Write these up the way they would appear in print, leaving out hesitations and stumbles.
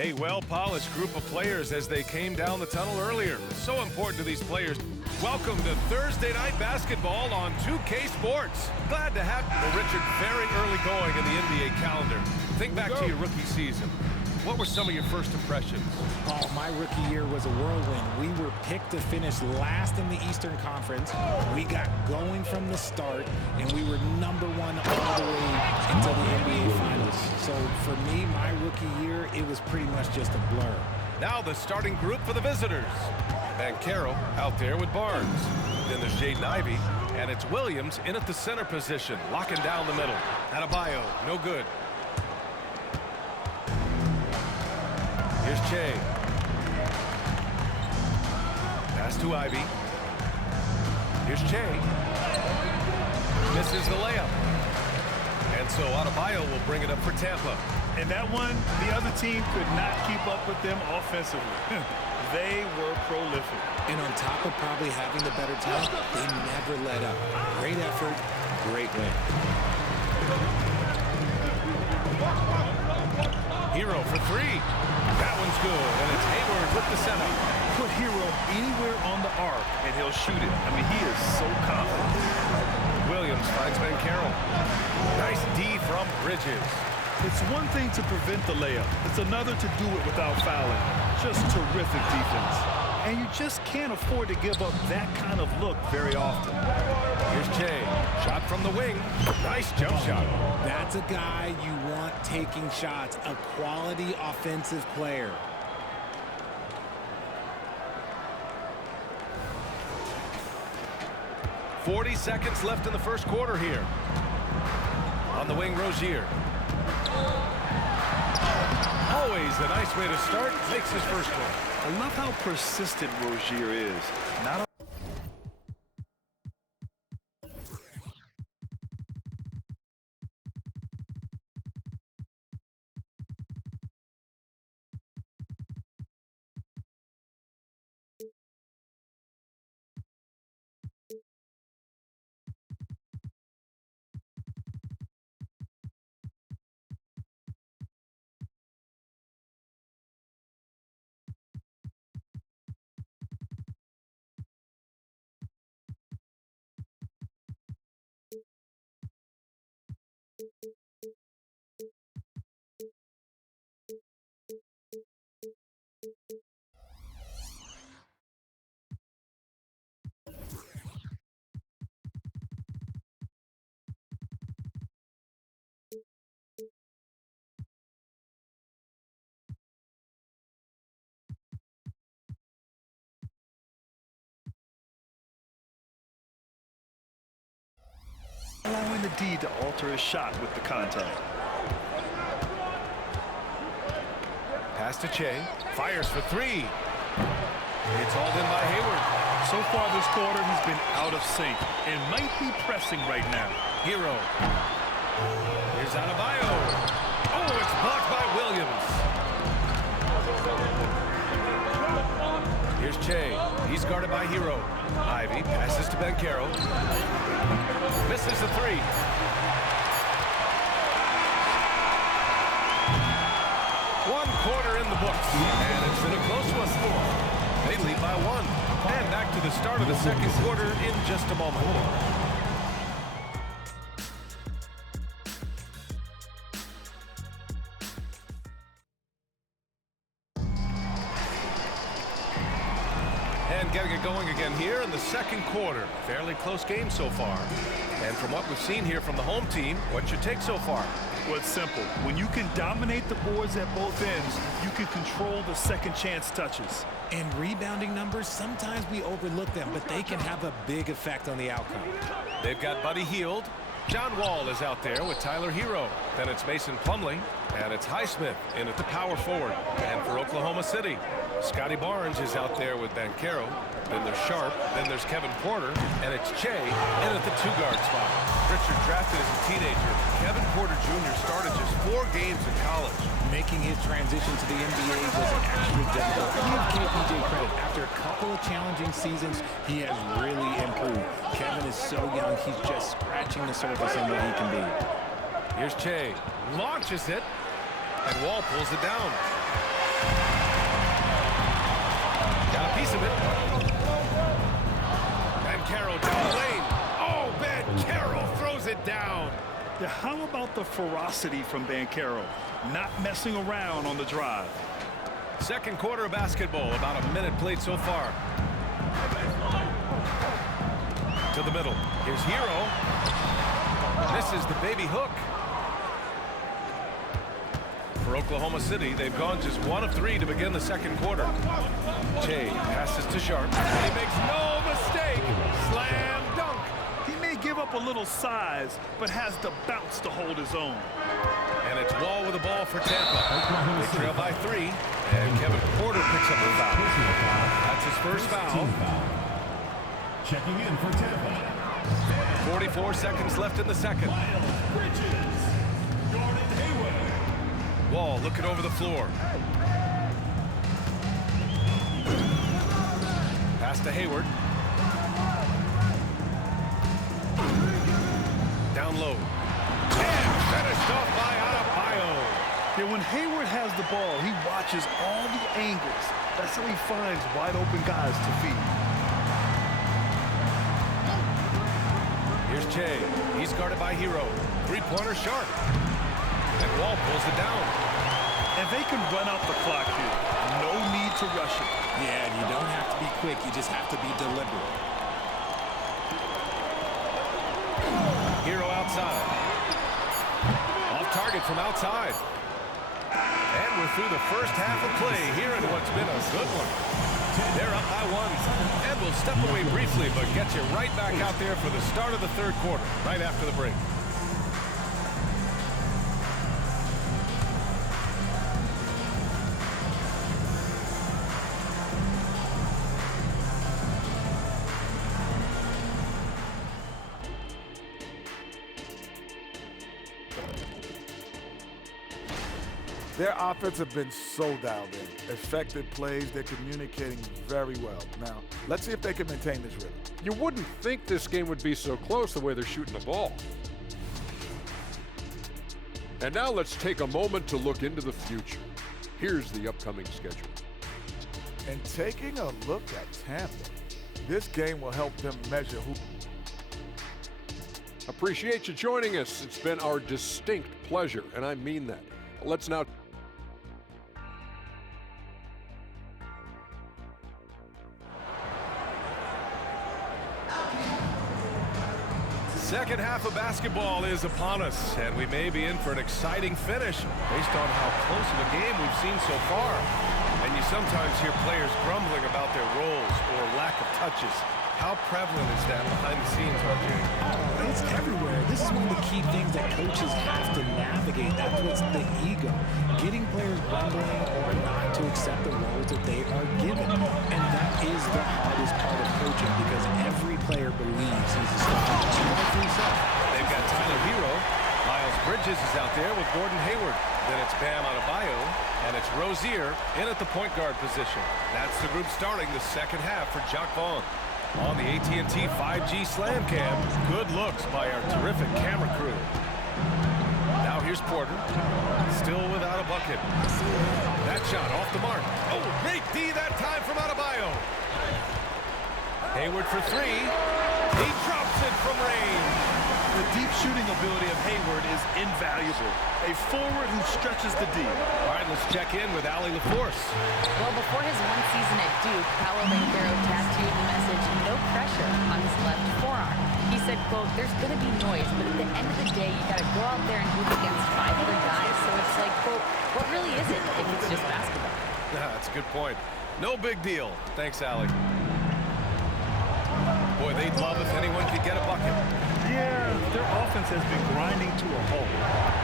A well-polished group of players as they came down the tunnel earlier. So important to these players. Welcome to Thursday Night Basketball on 2K Sports. Glad to have Richard very early going in the NBA calendar. Think back to your rookie season. What were some of your first impressions? Oh, my rookie year was a whirlwind. We were picked to finish last in the Eastern Conference. We got going from the start, and we were #1 all the way until the NBA Finals. So for me, my rookie year, it was pretty much just a blur. Now the starting group for the visitors. Banchero out there with Barnes. Then there's Jaden Ivey, and it's Williams in at the center position, locking down the middle. Adebayo, no good. Here's Che. Pass to Ivey. Here's Che. Misses the layup. And so Adebayo will bring it up for Tampa. And that one, the other team could not keep up with them offensively. They were prolific. And on top of probably having the better talent, they never let up. Great effort, great win. Hero for three. That one's good, and it's Hayward with the setup. Put Hero anywhere on the arc, and he'll shoot it. I mean, he is so confident. Williams finds Banchero. Nice D from Bridges. It's one thing to prevent the layup. It's another to do it without fouling. Just terrific defense. And you just can't afford to give up that kind of look very often. Here's Che. Shot from the wing. Nice jump shot. That's a guy you want taking shots, a quality offensive player. .40 seconds left in the first quarter here. On the wing, Rozier. Always a nice way to start. Makes his first one. I love how persistent Rozier is. Not allowing the D to alter his shot with the contact. Pass to Che. Fires for three. It's hauled in by Hayward. So far this quarter, he's been out of sync and might be pressing right now. Hero. Here's Adebayo. Oh, it's blocked by Williams. Here's Che. He's guarded by Hero. Ivey passes to Banchero. Misses the three. One quarter in the books, and it's been a close one. They lead by one. And back to the start of the second quarter in just a moment. And getting it going again here in the second quarter. Fairly close game so far. And from what we've seen here from the home team, what's your take so far? Well, it's simple. When you can dominate the boards at both ends, you can control the second chance touches. And rebounding numbers, sometimes we overlook them, but they can have a big effect on the outcome. They've got Buddy Hield. John Wall is out there with Tyler Hero. Then it's Mason Plumlee, and it's Highsmith in at the power forward. And for Oklahoma City, Scotty Barnes is out there with Banchero. Then there's Sharp. Then there's Kevin Porter. And it's Che in at the two-guard spot. Richard drafted as a teenager. Kevin Porter Jr. started just 4 games in college. Making his transition to the NBA was extra difficult. Give KPJ credit. After a couple of challenging seasons, he has really improved. Kevin is so young, he's just scratching the surface on what he can be. Here's Che. Launches it. And Wall pulls it down. piece of it. Caro down the lane. Oh, Caro throws it down. Yeah, how about the ferocity from Caro? Not messing around on the drive. Second quarter of basketball, about a minute played so far. To the middle. Here's Hero. Misses the baby hook. For Oklahoma City, they've gone just 1 of 3 to begin the second quarter. Che passes to Sharp. He makes no mistake. Slam dunk. He may give up a little size, but has the bounce to hold his own. And it's Wall with the ball for Tampa. They trail by 3, and Kevin Porter picks up the foul. That's his first foul. Checking in for Tampa. 44 seconds left in the second. Wall looking over the floor. Pass to Hayward. Down low. And finished off by Adebayo. Yeah, when Hayward has the ball, he watches all the angles. That's how he finds wide open guys to feed. Here's Che. He's guarded by Hero. Three-pointer Sharp. And Wall pulls it down. And they can run out the clock here. No need to rush it. Yeah, and you don't have to be quick. You just have to be deliberate. Hero outside. Off target from outside. And we're through the first half of play here in what's been a good one. They're up by 1. And we'll step away briefly, but get you right back out there for the start of the third quarter, right after the break. Their offense have been so dialed in. Effective plays, they're communicating very well. Now, let's see if they can maintain this rhythm. You wouldn't think this game would be so close the way they're shooting the ball. And now let's take a moment to look into the future. Here's the upcoming schedule. And taking a look at Tampa, this game will help them measure who. Appreciate you joining us. It's been our distinct pleasure, and I mean that. Let's now Second half of basketball is upon us, and we may be in for an exciting finish based on how close of a game we've seen so far. And you sometimes hear players grumbling about their roles or lack of touches. How prevalent is that behind the scenes, RJ? Oh, it's everywhere. This is one of the key things that coaches have to navigate. That's what's the ego. Getting players grumbling or not to accept the roles that they are given. And that is the hardest part of coaching because every player believes he's a star. They've got Tyler Hero. Miles Bridges is out there with Gordon Hayward. Then it's Bam Adebayo, and it's Rozier in at the point guard position. That's the group starting the second half for Jock Vaughn. On the AT&T 5G Slam Cam, good looks by our terrific camera crew. Now here's Porter, still without a bucket. That shot off the mark. Oh, great D that time from Adebayo. Hayward for 3. He drops it from range. The deep shooting ability of Hayward is invaluable. A forward who stretches the D. All right, let's check in with Allie LaForce. Well, before his one season at Duke, Paolo Banchero tattooed the message, "No pressure," on his left forearm. He said, quote, "There's going to be noise, but at the end of the day, you got to go out there and hoop against 5 other guys." So it's like, quote, what really is it if it's just basketball? Yeah, that's a good point. No big deal. Thanks, Allie. Boy, they'd love if anyone could get a bucket. Yeah, their offense has been grinding to a halt.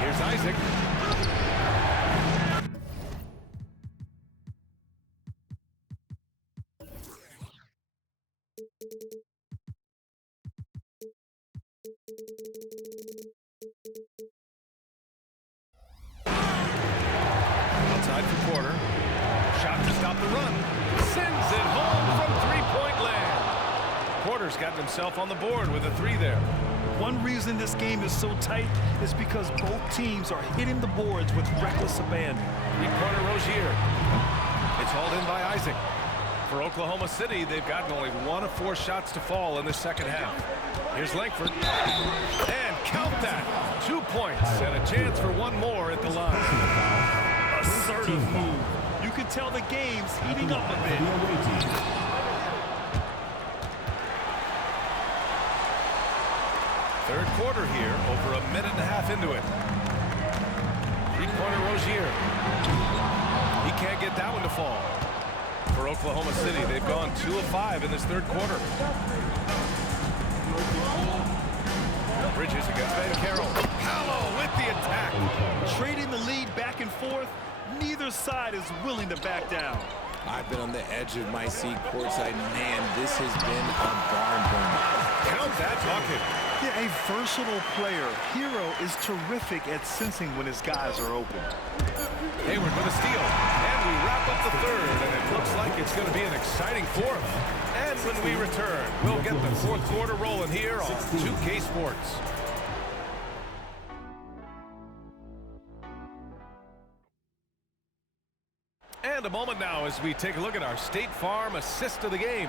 Here's Isaac. Outside for Porter. Shot to stop the run. Sends it home from three-point land. Porter's gotten himself on the board with a 3 there. One reason this game is so tight is because both teams are hitting the boards with reckless abandon. Three-pointer Rozier. It's hauled in by Isaac. For Oklahoma City, they've gotten only 1 of 4 shots to fall in the second half. Here's Langford. And count that. 2 points and a chance for 1 more at the line. Assertive move. You can tell the game's heating up a bit. Third quarter here, over a minute and a half into it. Three-pointer Rozier. He can't get that one to fall. For Oklahoma City, they've gone 2 of 5 in this third quarter. Bridges against Banchero. Paolo with the attack. Trading the lead back and forth, neither side is willing to back down. I've been on the edge of my seat courtside. Man, this has been a barn burner. Count that bucket. Yeah, a versatile player. Hero is terrific at sensing when his guys are open. Hayward with a steal. And we wrap up the third, and it looks like it's going to be an exciting fourth. And when we return, we'll get the fourth quarter rolling here on 2K Sports. And a moment now as we take a look at our State Farm assist of the game.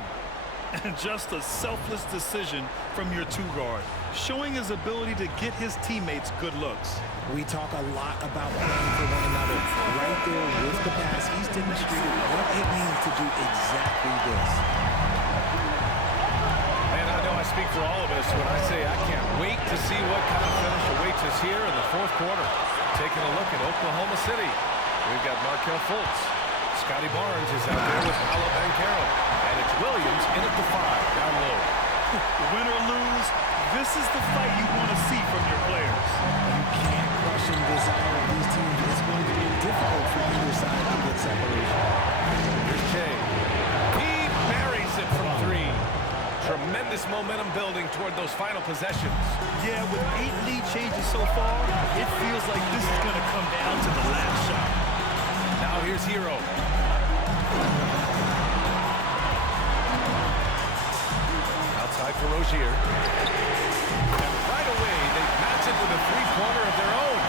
And just a selfless decision from your 2-guard, showing his ability to get his teammates good looks. We talk a lot about playing for one another. Right there with the pass, he's demonstrated what it means to do exactly this. And I know I speak for all of us when I say I can't wait to see what kind of finish awaits us here in the fourth quarter. Taking a look at Oklahoma City, we've got Markelle Fultz. Scotty Barnes is out there with Paolo Banchero. And it's Williams in at the 5, down low. Win or lose, this is the fight you want to see from your players. You can't question the desire of these teams. It's going to be difficult for either side to get separation. Here's Shea. He buries it from 3. Tremendous momentum building toward those final possessions. Yeah, with 8 lead changes so far, it feels like this is going to come down to the last shot. Now here's Hero. Outside for Rozier. And right away, they match it with a 3-pointer of their own.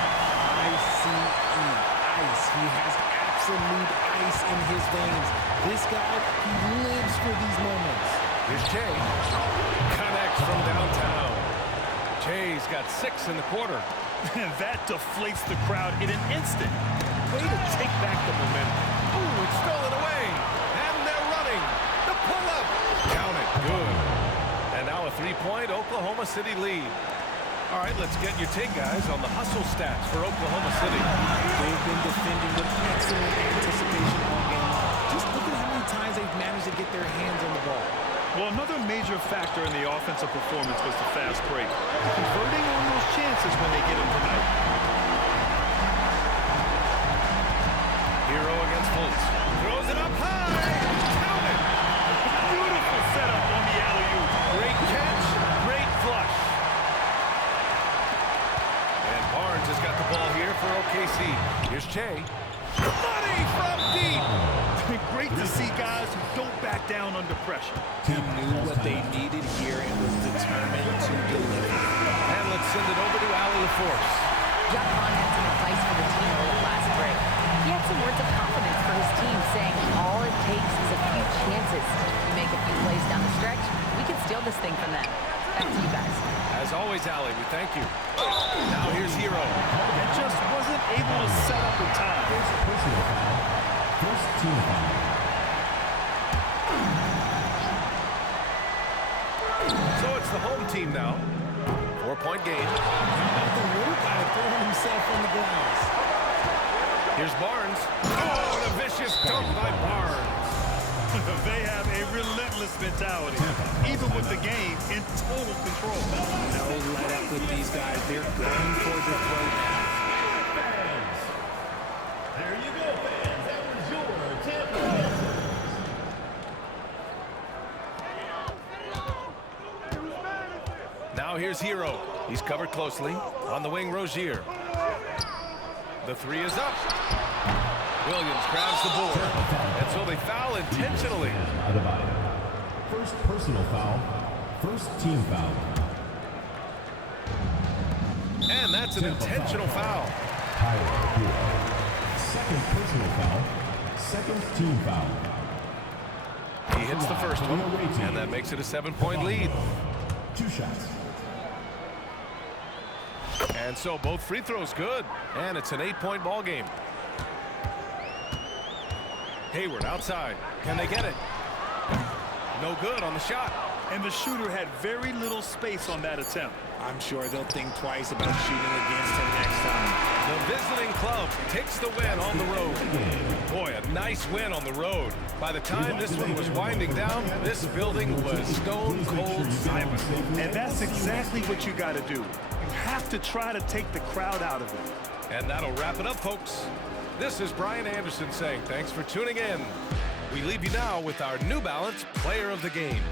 Ice. He has absolute ice in his veins. This guy, he lives for these moments. Here's Jay. Connects from downtown. Jay's got 6 in the quarter. And that deflates the crowd in an instant. Way to take back the momentum. Ooh, it's stolen away. And they're running. The pull-up. Count it. Good. And now a 3-point Oklahoma City lead. All right, let's get your take, guys, on the hustle stats for Oklahoma City. They've been defending with excellent anticipation all game long. Just look at how many times they've managed to get their hands on the ball. Well, another major factor in the offensive performance was the fast break. Converting on those chances when they get them tonight. Hero against Fultz. Throws it up high. Count it. Beautiful setup on the alley-oop. Great catch. Great flush. And Barnes has got the ball here for OKC. Here's Che. Money from deep. Great to see guys who don't back down under pressure. He knew what they needed here and was determined to deliver. And let's send it over to Allie LaForce. John Vaughn had some advice for the team over the last break. He had some words of confidence for his team, saying all it takes is a few chances. We make a few plays down the stretch, we can steal this thing from them. Back to you guys. As always, Allie, we thank you. Now here's Hero. And just wasn't able to set up in time. Personal foul. First team foul. So it's the home team now. 4-point game. The little guy throwing himself on the glass. Here's Barnes. Oh, and a vicious dunk by Barnes. They have a relentless mentality, even with the game in total control. No let up with these guys. They're going for the throw now. Fans. There you go, fans. That was your Tampa. Now here's Hero. He's covered closely. On the wing, Rozier. The 3 is up. Williams grabs the board. And so they foul intentionally. First personal foul. First team foul. And that's an intentional foul. Second personal foul. Second team foul. He hits the first one, and that makes it a 7-point lead. 2 shots. And so both free throws good, and it's an 8-point ball game. Hayward outside. Can they get it? No good on the shot. And the shooter had very little space on that attempt. I'm sure they'll think twice about shooting against him next time. The visiting club takes the win on the road. Boy, a nice win on the road. By the time this one was winding down, this building was stone cold silent. And that's exactly what you got to do. You have to try to take the crowd out of it. And that'll wrap it up, folks. This is Brian Anderson saying thanks for tuning in. We leave you now with our New Balance Player of the Game.